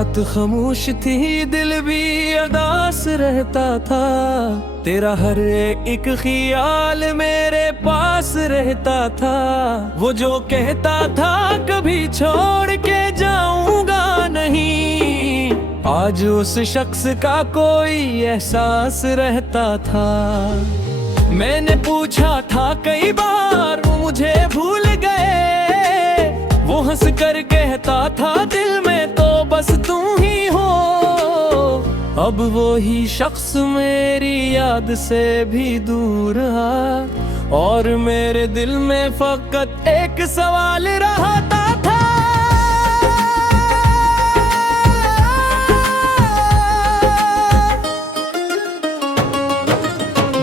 रात खामोश थी, दिल भी अदास रहता था। तेरा हर एक ख्याल मेरे पास रहता था। वो जो कहता था कभी छोड़ के जाऊंगा नहीं, आज उस शख्स का कोई एहसास रहता था। मैंने पूछा था कई बार, वो मुझे भूल गए। वो हंस कर कहता था दिल में तो बस तुम ही हो। अब वो ही शख्स मेरी याद से भी दूर रहा, और मेरे दिल में फकत एक सवाल रहता था।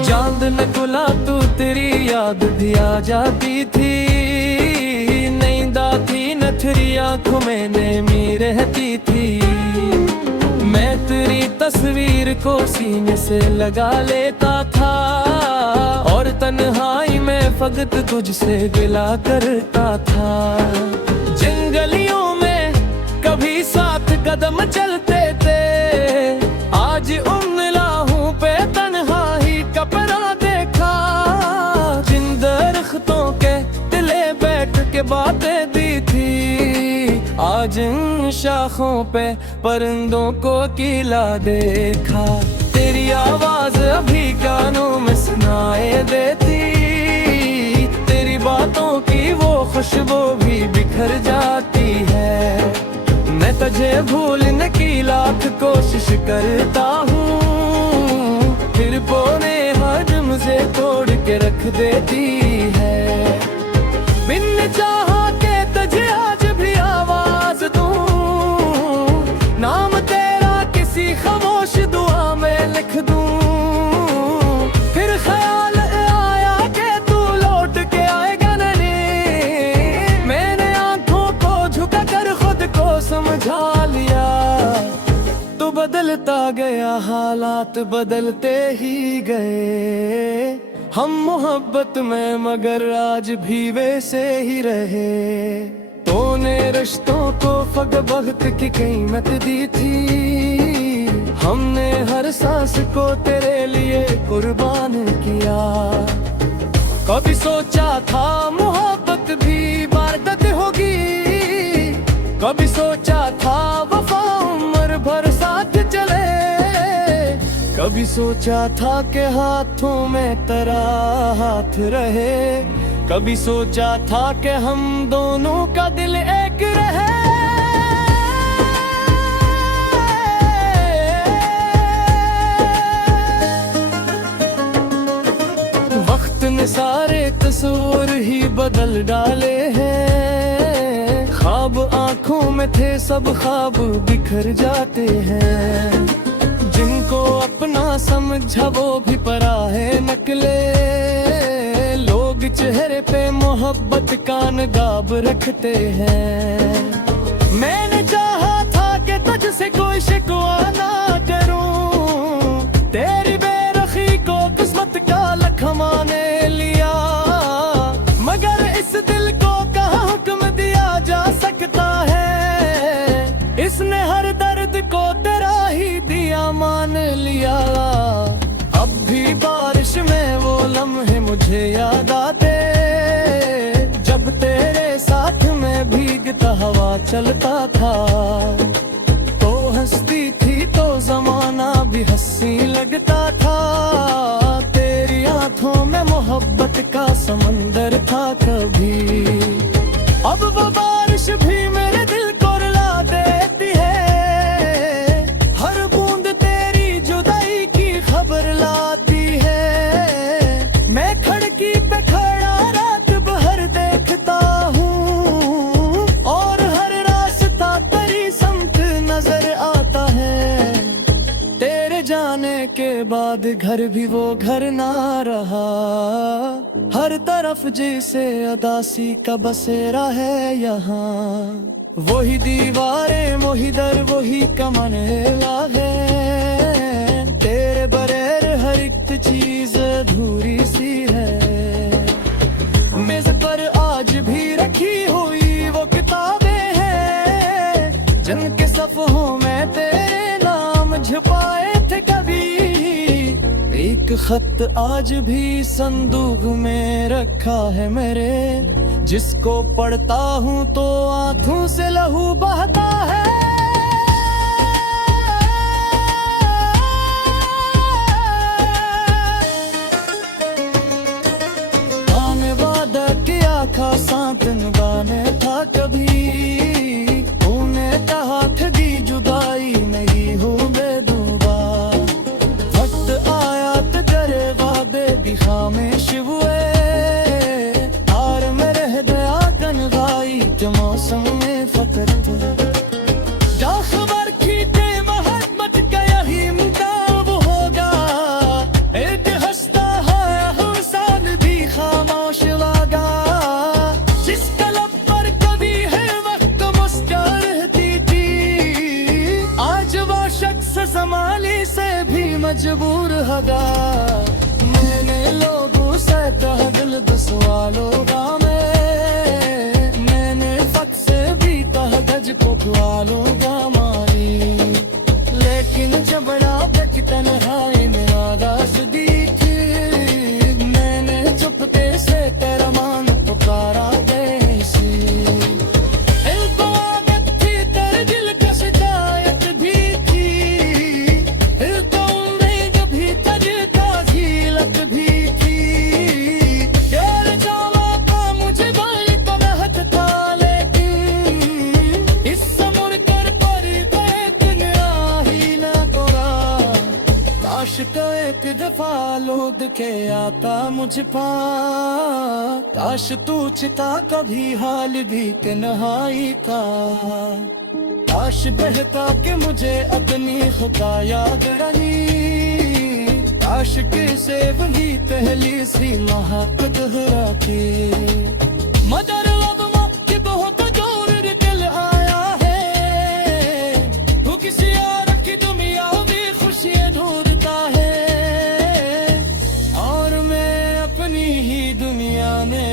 चांद न खुला तो तेरी याद भी आ जाती थी। नींद आती नथरी आंखों में नेमी रहती थी। मैं तेरी तस्वीर को सीने से लगा लेता था, और तन्हाई में फकत तुझसे गिला करता था। जिन गलियों में कभी साथ कदम चलते थे, आज उन राहों पे तन्हा ही कपड़ा देखा। जिन दरख्तों के तिले बैठ के बातें दी थी, आज इन शाखों पे परिंदों को किला देखा। तेरी आवाज अभी कानों में सुनाई देती, तेरी बातों की वो खुशबू भी बिखर जाती है। मैं तुझे भूलने की लाख कोशिश करता हूँ, फिर पौने हजम से तोड़ के रख देती है। बिन चाहा के तुझे आज भी आवाज दूं, नाम तेरा किसी खामोश दुआ में लिख दूं। फिर ख्याल आया कि तू लौट के आएगा नहीं। मैंने आंखों को झुका कर खुद को समझा लिया। तू बदलता गया, हालात बदलते ही गए। हम मोहब्बत में मगर आज भी वैसे ही रहे। तूने रिश्तों को फग वक्त की कीमत दी थी। हमने हर सांस को तेरे लिए कुर्बान किया। कभी सोचा था मोहब्बत भी वारदात होगी, कभी सोचा था वफा उम्र भर साथ चले। कभी सोचा था कि हाथों में तेरा हाथ रहे। कभी सोचा था कि हम दोनों का दिल एक रहे। वक्त ने सारे तस्वीर ही बदल डाले हैं। ख्वाब आंखों में थे, सब ख्वाब बिखर जाते हैं। जिनको अपना समझा वो भी पराहे निकले। लोग चेहरे पे मोहब्बत का नकाब रखते हैं। मैंने चाहा था कि तुझसे कोई शिकवा ना करूं, तेरी बेरखी को किस्मत का लखमा ने लिया। मगर इस दिल को कहाँ हुक्म दिया जा सकता है। इसने हर दर्द को तेरा ही दिया मान लिया। अब भी बारिश में वो लम्हे मुझे याद आते, जब तेरे साथ में भीगता हवा चलता था। तो हंसती थी तो जमाना भी हंसी लगता था। तेरी आंखों में मोहब्बत का समंदर था कभी। अब वो बारिश भी मेरे दिल को रुला देती है। हर बूंद तेरी जुदाई की खबर लाती है। मैं खिड़की पे खड़ा रात भर देखता हूँ, और हर रास्ता तेरी समत नजर आता है। तेरे जाने के बाद घर भी वो घर ना रहा। हर तरफ जैसे अदासी का बसेरा है यहाँ। वही दीवारें, वही दर, वही कमनेला है। तेरे बगैर हर एक चीज अधूरी सी है। मेज पर आज भी रखी हुई वो किताबें हैं, जिनके सफ़हों में एक खत आज भी संदूक में रखा है मेरे, जिसको पढ़ता हूँ तो आंखों से लहू बहता है। आने वादा किया था साथ निभाने था कभी, तूने कहा ठगी जुदाई नहीं हूँ बेदुबा। वक्त आया तो करे वादे भी खामिश हुए, हार में रह गया तन्हाई के मौसम में फकर। जा खबर की ते मोहब्बत का यही मुकाब होगा, एक हंसता है हर साल भी खामोश लगा। जिस कलम पर कभी है वक्त मुस्कुरा रहती थी, आज वो शख्स संभाली से भी मजबूर होगा। मैंने लोगों से कहा दिल दुश्वारों में, मैंने फक से भी कहा गज को खुआलूंगा मारी। लेकिन जब रात की तन्हाई में आवाज़ दी थी, मैंने चुपके से तेरा मान पुकारा कैसी। इनको आदत थी तेरे दिल का शिकायत भी थी, इनको उम्मीद भी तजता झीलक भी थी। यार जावा का मुझे भाई का महत था, लेकिन इस समुर कर पर गए दिन आ ही ना तोरा। काश का एक दफा लौट के आता मुझ पास, काश तू चिता कभी हाल भी तन्हाई का। काश बहता कि मुझे अपनी खुदा याद रही, काश किसे वही पहली सी महक दोहराती। मगर अब मौके बहुत दूर निकल आया है, तू किसी और की दुनिया में खुशियाँ ढूंढता है, और मैं अपनी ही दुनिया में।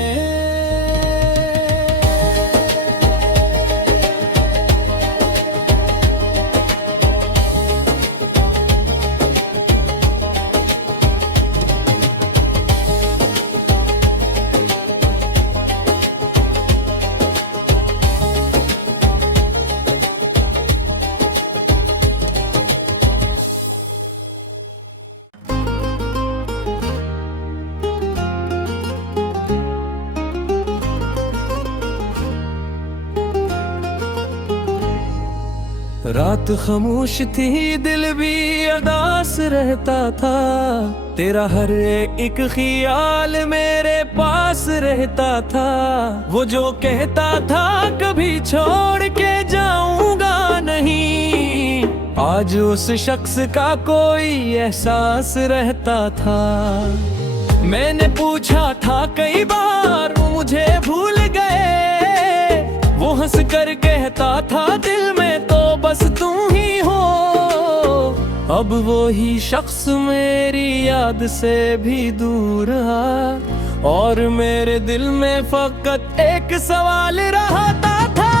रात खामोश थी दिल भी अदास रहता था, तेरा हर एक ख्याल मेरे पास रहता था। वो जो कहता था कभी छोड़ के जाऊंगा नहीं, आज उस शख्स का कोई एहसास रहता था। मैंने पूछा था कई बार वो मुझे भूल गए, वो हंस कर कहता था दिल में तो बस तू ही हो। अब वो ही शख्स मेरी याद से भी दूर है, और मेरे दिल में फकत एक सवाल रहता था।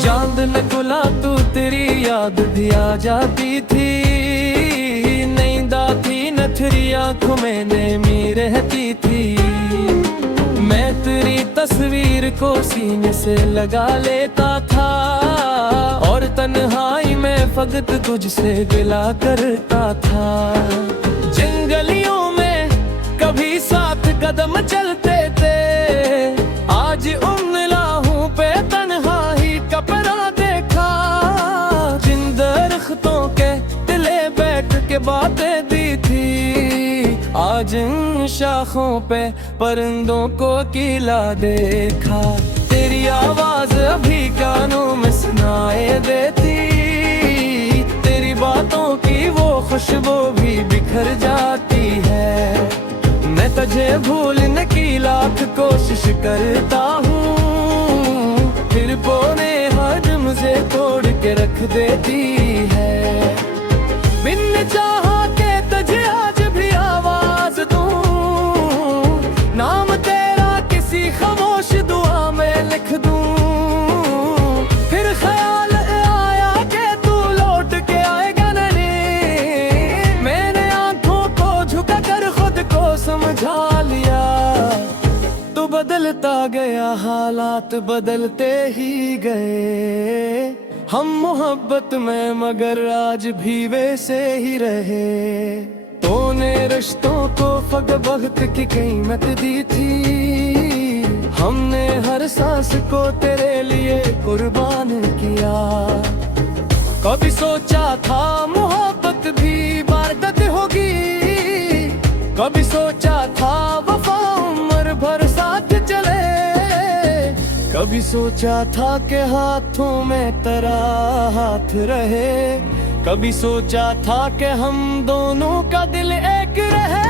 चांद न खुला तो तेरी याद भी आ जाती थी, नींद आती नथरी आंखों में नेमी रहती थी। मैं तेरी तस्वीर को सीने से लगा लेता था, और तन्हाई में फकत तुझसे गिला करता था। जिन गलियों में कभी साथ कदम चलते थे, आज उन राहों पे तन्हाई कपड़ा देखा। जिन दरख्तों के तिले बैठ के बातें दी थी, आज इन शाखों पे परिंदों को किला देखा। तेरी आवाज अभी कानों में सुनाई देती, तेरी बातों की वो खुशबू भी बिखर जाती है। मैं तुझे भूलने की लाख कोशिश करता हूँ, फिर पौने हर मुझे तोड़ के रख देती है। बिन चाहा के तुझे आज भी आवाज दूं, नाम तेरा किसी खामोश दुआ में लिख दूं। बदलता गया, हालात बदलते ही गए। हम मोहब्बत में मगर आज भी वैसे ही रहे। तूने रिश्तों को फक़त वक्त की कीमत दी थी, हमने हर सांस को तेरे लिए कुर्बान किया। कभी सोचा था मोहब्बत भी बारदत होगी, कभी सोचा था वफा उम्र भर साथ चले, कभी सोचा था कि हाथों में तेरा हाथ रहे, कभी सोचा था कि हम दोनों का दिल एक रहे।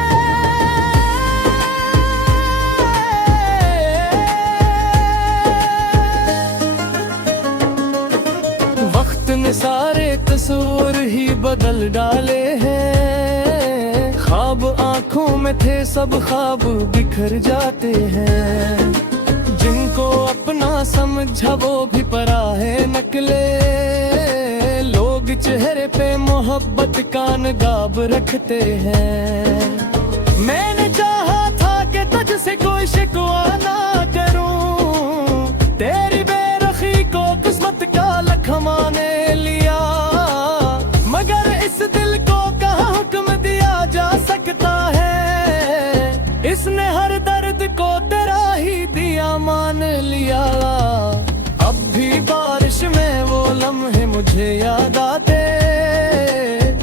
वक्त ने सारे तस्वीर ही बदल डाले हैं, ख्वाब आंखों में थे सब ख्वाब बिखर जाते हैं। जिनको अपना समझा वो भी पराहे निकले, लोग चेहरे पे मोहब्बत का नकाब रखते हैं। मैंने चाहा था कि तुझसे कोई शिकवा ना करूं, तेरी बेरखी को किस्मत का लखमा ने लिया, मगर इस दिल को कहाँ हुक्म दिया जा सकता है। इसने हर दर्द को तेरा ही दिया मान लिया। अब भी बारिश में वो लम्हे मुझे याद आते,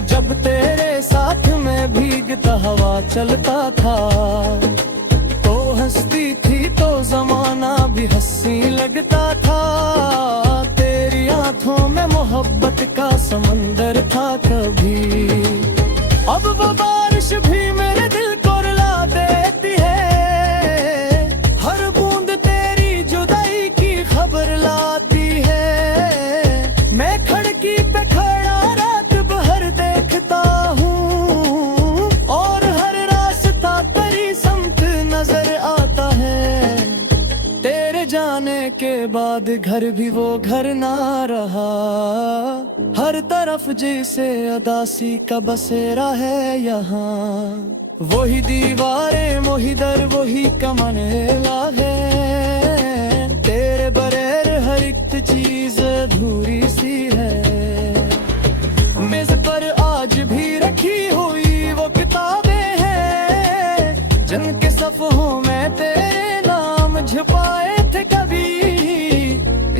जब तेरे साथ में भीगता हवा चलता था। तो हंसती थी तो जमाना भी हंसी लगता था, तेरी आंखों में मोहब्बत का समंदर था कभी। अब वो बारिश भी मेरे दिल को रुला देती है, हर बूंद तेरी जुदाई की खबर लाती है। मैं खिड़की पे खड़ा रात भर देखता हूँ, और हर रास्ता तेरी समत नजर आता है। तेरे जाने के बाद घर भी वो घर ना रहा, हर तरफ जैसे उदासी का बसेरा है यहाँ। वही दीवारें वही दर वही कमनेला है, तेरे बगैर हर एक चीज अधूरी सी है। मेज पर आज भी रखी हुई वो किताबें हैं, जिनके सफ़हों में तेरे नाम छुपाए थे कभी।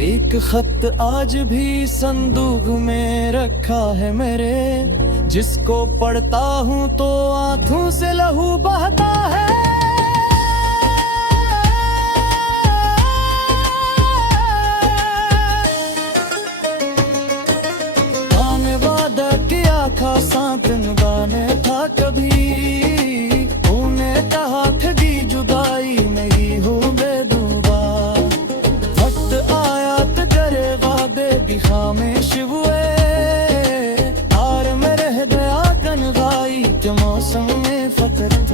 एक खत आज भी संदूक में रखा है मेरे, जिसको पढ़ता हूँ तो आंखों से लहू बहता है। आने वादा किया था साथ निभाने था कभी, तूने कहा ठगी जुदाई नहीं हो बेदुबा। वक्त आया तो करे वादे भी खामोश हुए, मौसम में फकत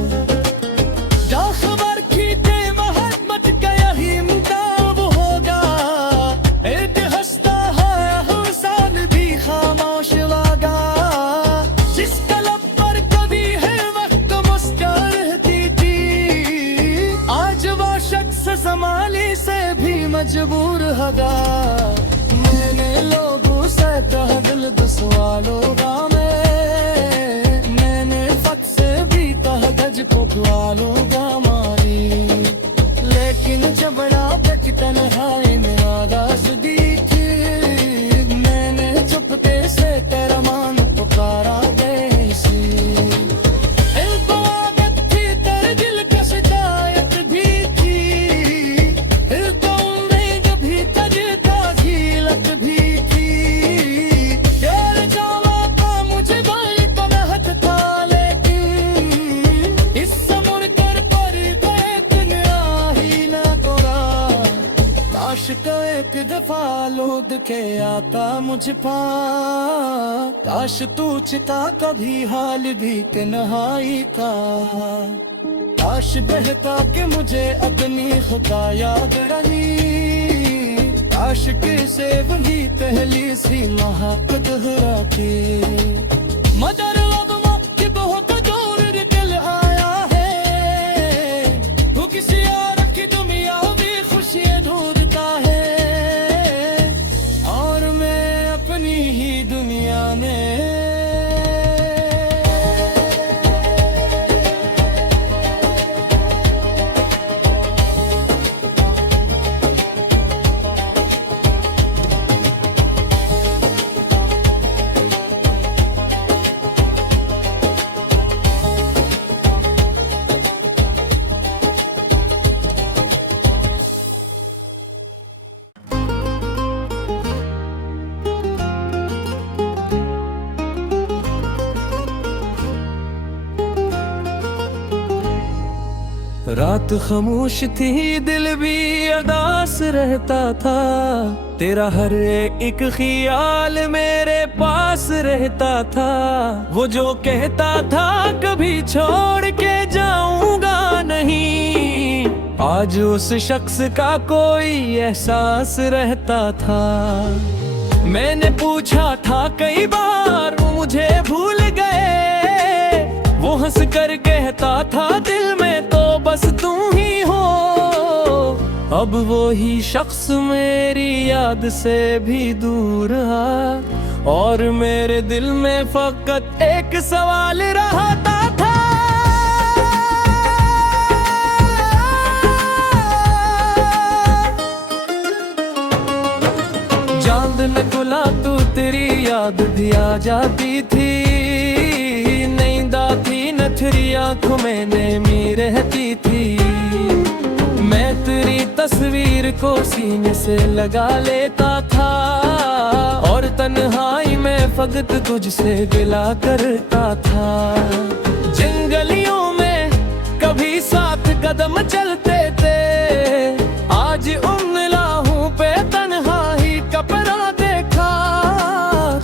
जा खबर की ते मोहब्बत का यही मुकाब होगा। एक हंसता है हर साल भी खामोश लगा, जिसका लब पर कभी है वक्त मुस्कुराती थी, आज वो शख्स संभाली से भी मजबूर होगा। मैंने लोगों से कहा दिल दो सवालों में, को लूंगा मारी, लेकिन जबड़ा बच तन्हाई में आवाज दी थी। मैंने चुपके से तेरा मान पुकारा कैसी, एक आदत थी तेरे दिल का शिकायत भी थी, एक उम्मीद भी तजता झीलक भी थी। यार जावा का मुझे भाई तो महत था, तो एक दफा लौट के आता मुझ पास, काश तू चिता कभी हाल भी तन्हाई का। काश बहता कि मुझे अपनी खुदा याद रही, काश किसे वही पहली सी मोहब्बत दोहराती। मगर अब मौके बहुत दूर निकल आया है, तू किसी और की दुनिया बात खामोश थी, दिल भी अदास रहता था। तेरा हर एक ख्याल मेरे पास रहता था। वो जो कहता था कभी छोड़ के जाऊंगा नहीं, आज उस शख्स का कोई एहसास रहता था। मैंने पूछा था कई बार, वो मुझे भूल गए। वो हंस कर कहता था दिल में तो बस तुम ही हो। अब वो ही शख्स मेरी याद से भी दूर है, और मेरे दिल में फकत एक सवाल रहता था। चांद निकला तू, तेरी याद भी आ जाती थी। नींद आती नथरी आँखों में नेमी रहती थी। मैं तेरी तस्वीर को सीने से लगा लेता था, और तन्हाई में फकत तुझसे गिला करता था। जिन गलियों में कभी साथ कदम चलते थे, आज उन राहों पे तन्हाई कपड़ा देखा।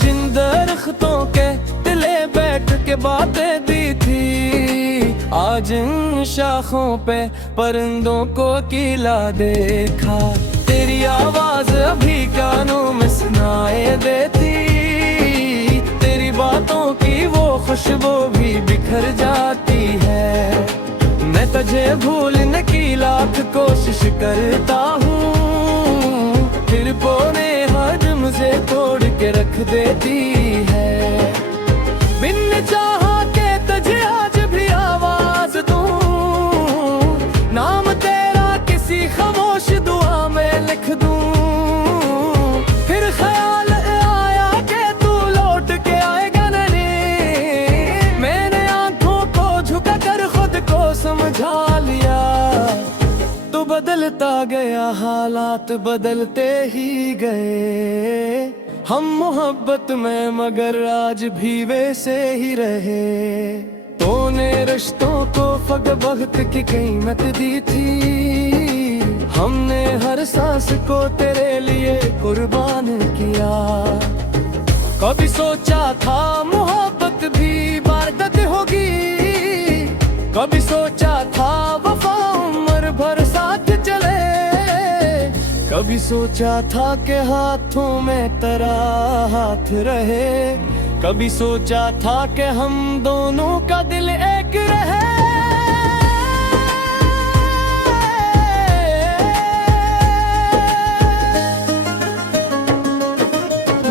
जिन दरख्तों के तिले बैठ के बातें दी थी, आज इन शाखों पे परिंदों को किला देखा। तेरी आवाज अभी कानों में सुनाई देती, तेरी बातों की वो खुशबू भी बिखर जाती है। मैं तुझे भूलने की लाख कोशिश करता हूँ, फिर पौने हद मुझे तोड़ के रख देती है। बिन चाहा के तुझे आज भी आवाज दूं, नाम तेरा किसी खामोश दुआ में लिख दूं। फिर ख्याल आया कि तू लौट के आएगा नहीं, मैंने आंखों को झुका कर खुद को समझा लिया। तू बदलता गया, हालात बदलते ही गए। हम मोहब्बत में मगर आज भी वैसे ही रहे। तूने रिश्तों को फग वक्त की कीमत दी थी, हमने हर सांस को तेरे लिए कुर्बान किया। कभी सोचा था मोहब्बत भी बारदत होगी, कभी सोचा था वफा उम्र भर साथ चले। कभी सोचा था कि हाथों में तेरा हाथ रहे, कभी सोचा था कि हम दोनों का दिल एक रहे।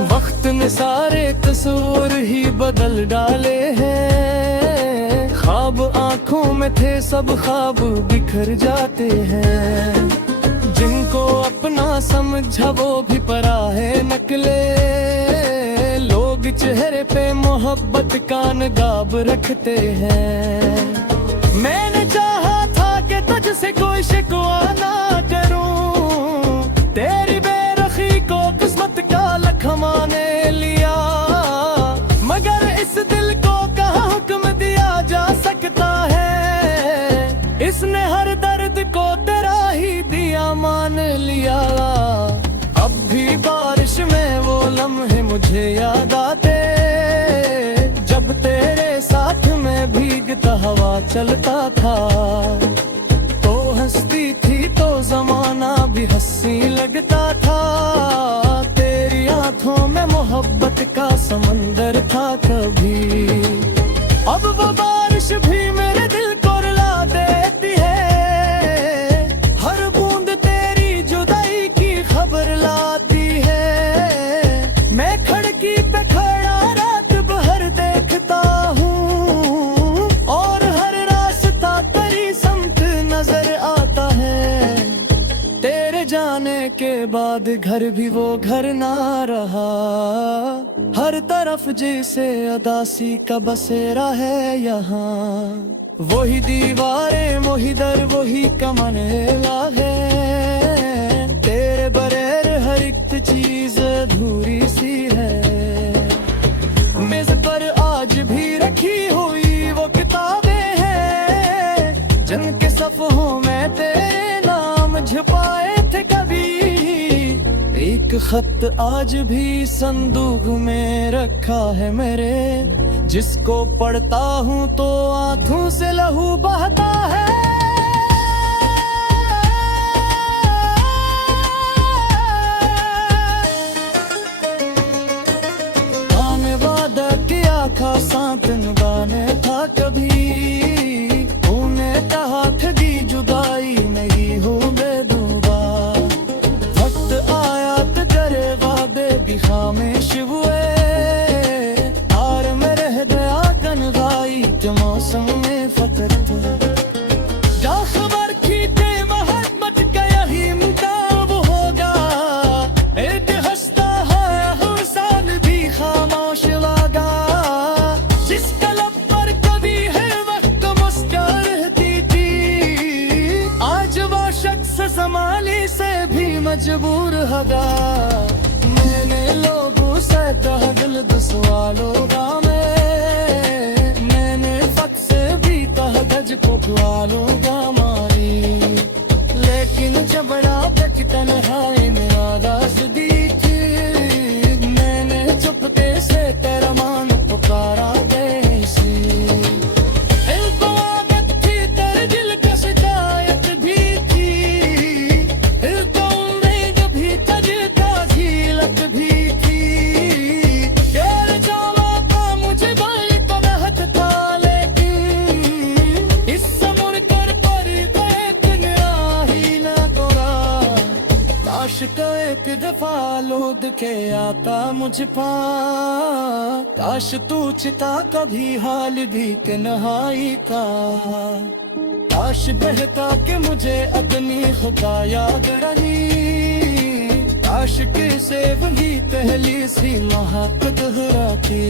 वक्त ने सारे तस्वीर ही बदल डाले हैं। ख्वाब आंखों में थे, सब ख्वाब बिखर जाते हैं। जिनको अपना समझा वो भी पराहे निकले। लोग चेहरे पे मोहब्बत का नकाब रखते हैं। मैंने चाहा था कि तुझसे कोई शिकवा ना करूं, तेरी बेरखी को किस्मत का लखमा ने लिया। मगर इस दिल को कहाँ हुक्म दिया जा सकता है, इसने हर दर्द को तेरा ही दिया मान लिया। अब भी बारिश में वो लम्हे मुझे याद आते, जब तेरे साथ में भीगता हवा चलता था। तो हंसती थी तो जमाना भी हंसी लगता था। तेरी आंखों में मोहब्बत का समंदर था कभी। अब वो बारिश भी मेरे दिल को रुला देती है, हर बूंद तेरी जुदाई की खबर लाती है। मैं खिड़की पे खड़ा रात भर देखता हूँ, और हर रास्ता तेरी समत नजर आता है। तेरे जाने के बाद घर भी वो घर ना रहा, हर तरफ जैसे अदासी का बसेरा है यहाँ। वही दीवारें, वही दर, वही कमने लागे। तेरे बगैर हर एक चीज अधूरी सी है। मेज पर आज भी रखी हुई वो किताबें हैं, जिनके सफ़हों में एक खत आज भी संदूक में रखा है मेरे, जिसको पढ़ता हूँ तो आंखों से लहू बहता है। हमें वादा किया खासा दिन गाने था कभी, तूने कहा था कि जुदाई में ही हूँ बेदुबा। वक्त आया तो करे वादे भी खामोश हुए, तार में रह गया कनगाई के मौसम में फकत। जा खबर की ते मोहब्बत का यही मुकाम होगा, एक हंसता है हर साल भी खामोश लगा। जिस कलम पर कभी है वक्त मुस्कुरा रहती थी, आज वो शख्स ज़माने से भी मजबूर होगा। मैंने लोगों से कहा दिल दुसवालों का मैंने फक से भी कहा गज को लूंगा मारी, लेकिन जबड़ा तक तन्हाई में आवाज़ दी थी। मैंने चुपके से तेरा मान पुकारा देसी, इनको आदत थी तेरे दिल का शिकायत भी थी, इनको उम्मीद भी तजता झीलक भी थी। यार जावा का मुझे भाई तो रहत था, लेकिन इस समुर कर पर दिन राही ना तोरा। काश तो एक दफा लोद के आता मुझ पास, काश तू चिता कभी हाल भी तन्हाई का। काश बहता कि मुझे अपनी खुदा याद रही, काश के से वही पहली सी महक दोहराती।